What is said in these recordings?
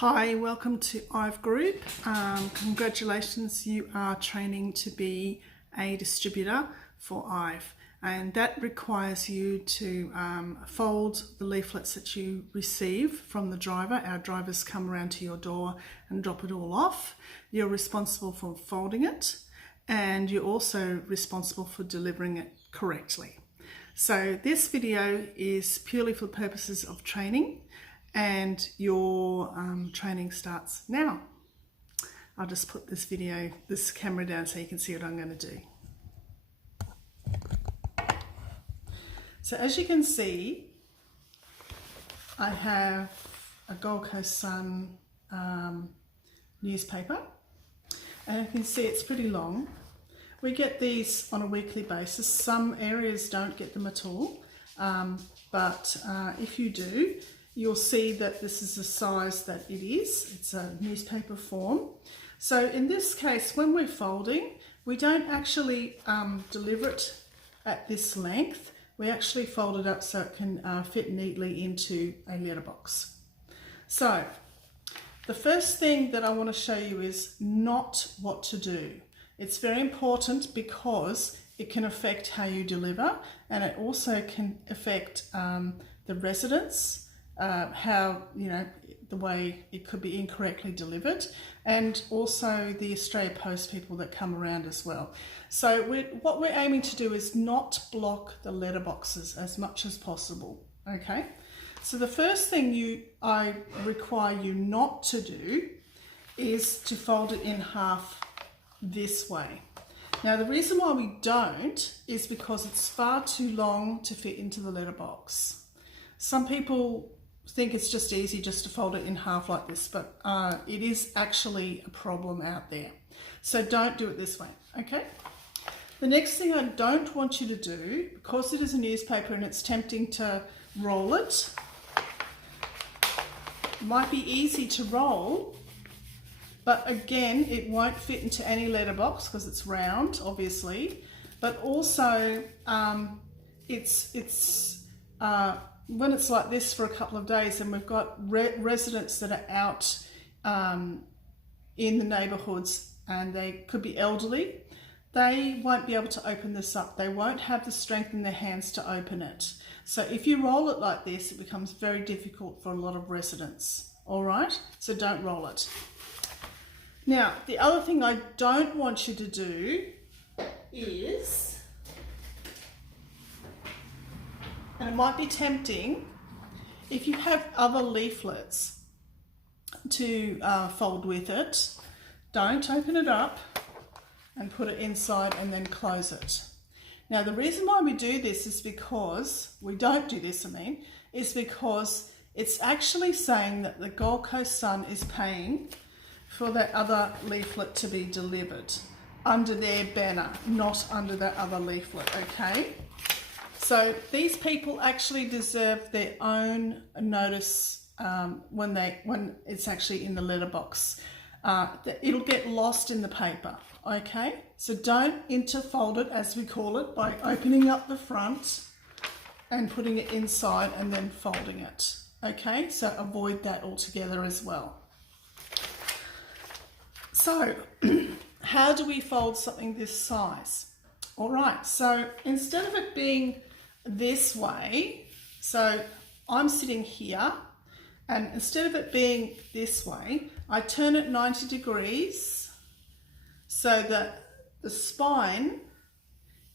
Hi, welcome to IVE Group. Congratulations, you are training to be a distributor for IVE, and that requires you to fold the leaflets that you receive from the driver. Our drivers come around to your door and drop it all off. You're responsible for folding it, and you're also responsible for delivering it correctly. So this video is purely for purposes of training, and your training starts now. I'll just put this camera down so you can see what I'm going to do. So as you can see, I have a Gold Coast Sun newspaper, and you can see it's pretty long. We get these on a weekly basis. Some areas don't get them at all, but if you do, you'll see that this is the size that it is. It's a newspaper form. So in this case, when we're folding, we don't actually deliver it at this length. We actually fold it up so it can fit neatly into a letterbox. So the first thing that I want to show you is not what to do. It's very important because it can affect how you deliver, and it also can affect the residents, how, the way it could be incorrectly delivered, and also the Australia Post people that come around as well. So what we're aiming to do is not block the letterboxes as much as possible, okay? So the first thing I require you not to do is to fold it in half this way. Now the reason why we don't is because it's far too long to fit into the letterbox. Some people think it's just easy just to fold it in half like this, but it is actually a problem out there. So don't do it this way, okay? The next thing I don't want you to do, because it is a newspaper and it's tempting to roll it, might be easy to roll, but again, it won't fit into any letterbox because it's round, obviously, but also when it's like this for a couple of days, and we've got residents that are out in the neighbourhoods and they could be elderly, they won't be able to open this up. They won't have the strength in their hands to open it. So if you roll it like this, it becomes very difficult for a lot of residents. All right, so don't roll it. Now, the other thing I don't want you to do is, and it might be tempting, if you have other leaflets to fold with it, don't open it up and put it inside and then close it. Now the reason why we do this is because, is because it's actually saying that the Gold Coast Sun is paying for that other leaflet to be delivered under their banner, not under that other leaflet, okay? So these people actually deserve their own notice when it's actually in the letterbox. It'll get lost in the paper, okay? So don't interfold it, as we call it, by opening up the front and putting it inside and then folding it, okay? So avoid that altogether as well. So how do we fold something this size? All right, so instead of it being this way, so I'm sitting here, and instead of it being this way, I turn it 90 degrees so that the spine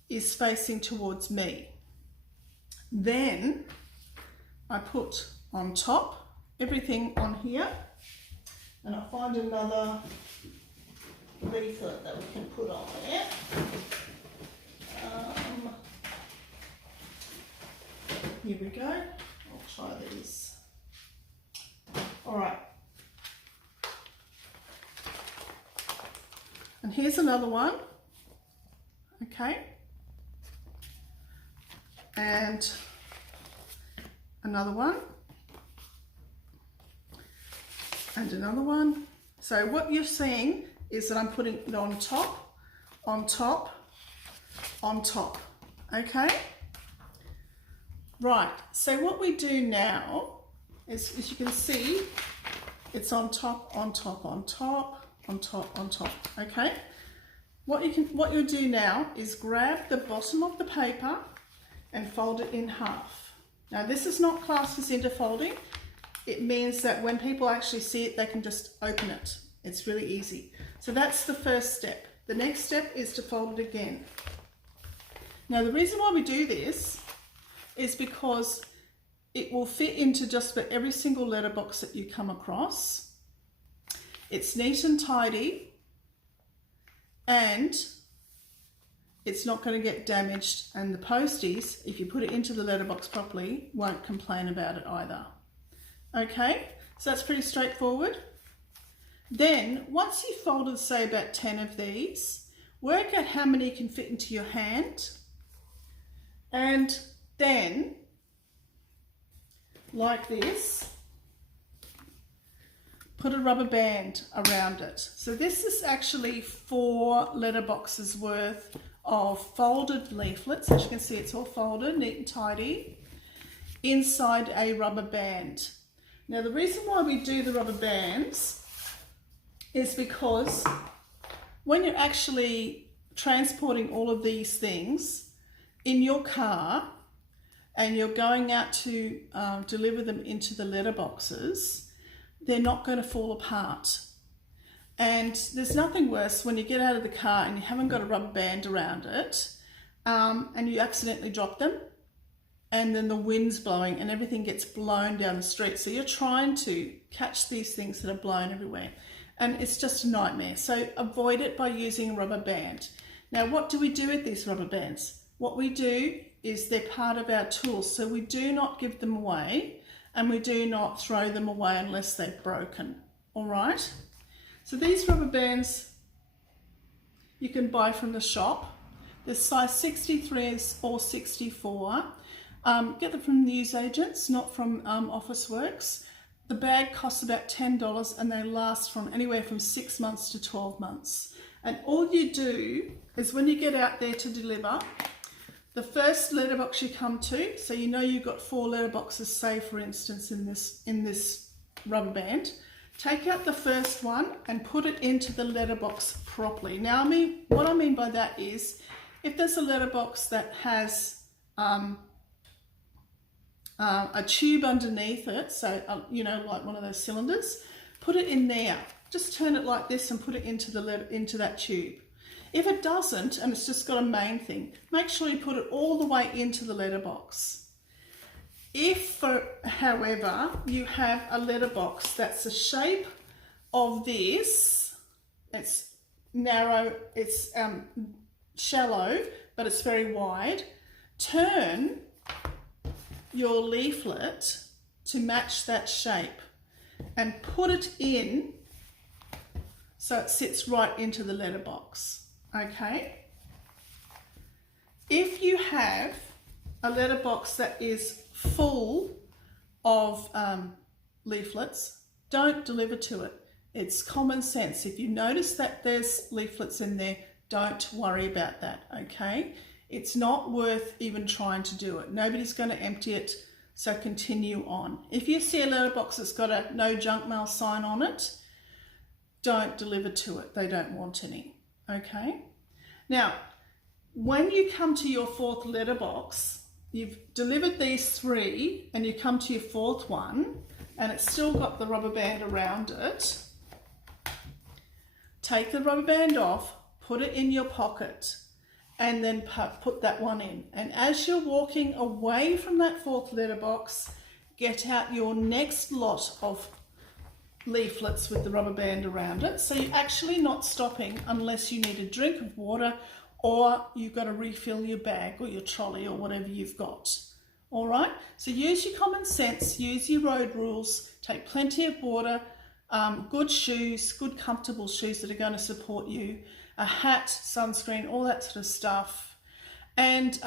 is facing towards me. Then I put on top everything on here, and I find another leaflet that we can put on there. Here we go. I'll try these. All right. And here's another one. Okay. And another one. And another one. So what you're seeing is that I'm putting it on top, on top, on top. Okay? Right, so what we do now is, as you can see, It's on top, on top, on top, on top, on top, okay? What you'll do now is grab the bottom of the paper and fold it in half. Now this is not classed as interfolding. It means that when people actually see it, they can just open it. It's really easy. So that's the first step. The next step is to fold it again. Now the reason why we do this is because it will fit into just about every single letterbox that you come across. It's neat and tidy, and it's not going to get damaged, and the posties, if you put it into the letterbox properly, won't complain about it either. Okay, so that's pretty straightforward. Then once you've folded, say, about 10 of these, work out how many can fit into your hand, and then like this, put a rubber band around it. So this is actually 4 letterboxes worth of folded leaflets. As you can see, it's all folded, neat and tidy, inside a rubber band. Now the reason why we do the rubber bands is because when you're actually transporting all of these things in your car, and you're going out to deliver them into the letterboxes, they're not going to fall apart. And there's nothing worse when you get out of the car and you haven't got a rubber band around it, and you accidentally drop them, and then the wind's blowing and everything gets blown down the street. So you're trying to catch these things that are blown everywhere, and it's just a nightmare. So avoid it by using a rubber band. Now what do we do with these rubber bands? What we do is they're part of our tools, so we do not give them away, and we do not throw them away unless they're broken. All right, so these rubber bands you can buy from the shop. They're size 63 or 64. Get them from newsagents, not from Officeworks. The bag costs about $10, and they last from anywhere from 6 months to 12 months. And all you do is when you get out there to deliver, the first letterbox you come to, so you know you've got 4 letterboxes, say for instance in this rubber band, take out the first one and put it into the letterbox properly. Now what I mean by that is, if there's a letterbox that has a tube underneath it, so you know, like one of those cylinders, put it in there. Just turn it like this and put it into that tube. If it doesn't, and it's just got a main thing, make sure you put it all the way into the letterbox. If, however, you have a letterbox that's the shape of this, it's narrow, it's shallow, but it's very wide, turn your leaflet to match that shape and put it in so it sits right into the letterbox. Okay, if you have a letterbox that is full of leaflets, don't deliver to it. It's common sense. If you notice that there's leaflets in there, don't worry about that, okay? It's not worth even trying to do it. Nobody's going to empty it, so continue on. If you see a letterbox that's got a no junk mail sign on it, don't deliver to it. They don't want any. Okay, now when you come to your 4th letterbox, you've delivered these 3 and you come to your 4th one and it's still got the rubber band around it. Take the rubber band off, put it in your pocket, and then put that one in. And as you're walking away from that 4th letterbox, get out your next lot of leaflets with the rubber band around it. So you're actually not stopping unless you need a drink of water, or you've got to refill your bag or your trolley or whatever you've got. All right, so use your common sense, use your road rules, take plenty of water, good shoes, good comfortable shoes that are going to support you, a hat, sunscreen, all that sort of stuff, and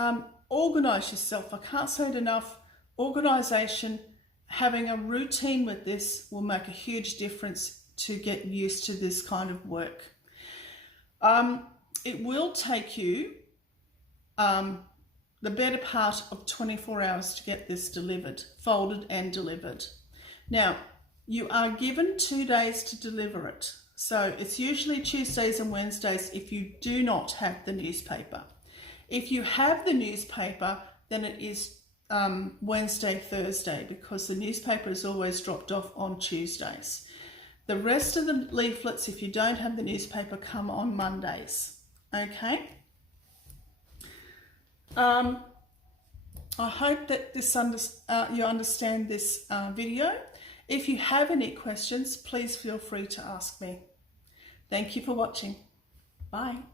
organise yourself. I can't say it enough. Organisation, having a routine with this will make a huge difference to get used to this kind of work. It will take you the better part of 24 hours to get this delivered, folded and delivered. Now, You are given 2 days to deliver it. So it's usually Tuesdays and Wednesdays if you do not have the newspaper. If you have the newspaper, then it is Wednesday, Thursday, because the newspaper is always dropped off on Tuesdays. The rest of the leaflets, if you don't have the newspaper, come on Mondays. Okay? I hope that you understand this video. If you have any questions, please feel free to ask me. Thank you for watching. Bye.